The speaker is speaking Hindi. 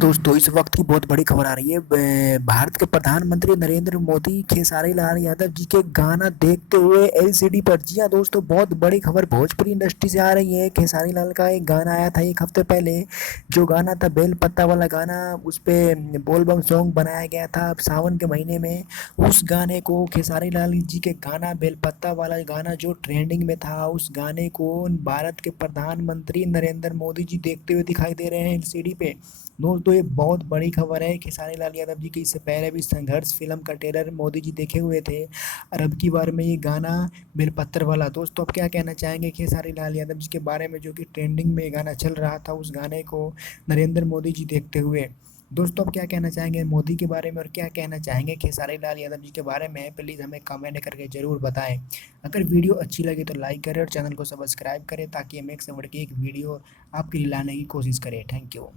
दोस्तों, इस वक्त की बहुत बड़ी खबर आ रही है। भारत के प्रधानमंत्री नरेंद्र मोदी खेसारी लाल यादव जी के गाना देखते हुए एलसीडी पर। जी हाँ दोस्तों, बहुत बड़ी खबर भोजपुरी इंडस्ट्री से आ रही है। खेसारी लाल का एक गाना आया था एक हफ्ते पहले, जो गाना था बेल पत्ता वाला गाना। उस पे बोल बम सॉन्ग बनाया गया था सावन के महीने में। उस गाने को, खेसारी लाल जी के गाना बेल पत्ता वाला गाना जो ट्रेंडिंग में था, उस गाने को भारत के प्रधानमंत्री नरेंद्र मोदी जी देखते हुए दिखाई दे रहे हैं एलसीडी पे। दोस्तों, ये बहुत बड़ी खबर है। खेसारी लाल यादव जी की इससे पहले भी संघर्ष फिल्म का ट्रेलर मोदी जी देखे हुए थे, और अब की बार में ये गाना बेलपत्र वाला। दोस्तों, आप क्या कहना चाहेंगे खेसारी लाल यादव जी के बारे में, जो कि ट्रेंडिंग में ये गाना चल रहा था, उस गाने को नरेंद्र मोदी जी देखते हुए। दोस्तों, आप क्या कहना चाहेंगे मोदी के बारे में, और क्या कहना चाहेंगे खेसारी लाल यादव जी के बारे में, प्लीज़ हमें कमेंट करके ज़रूर बताएं। अगर वीडियो अच्छी लगे तो लाइक करें और चैनल को सब्सक्राइब करें, ताकि हम एक से बढ़ के एक वीडियो आपके लिए लाने की कोशिश करें। Thank you.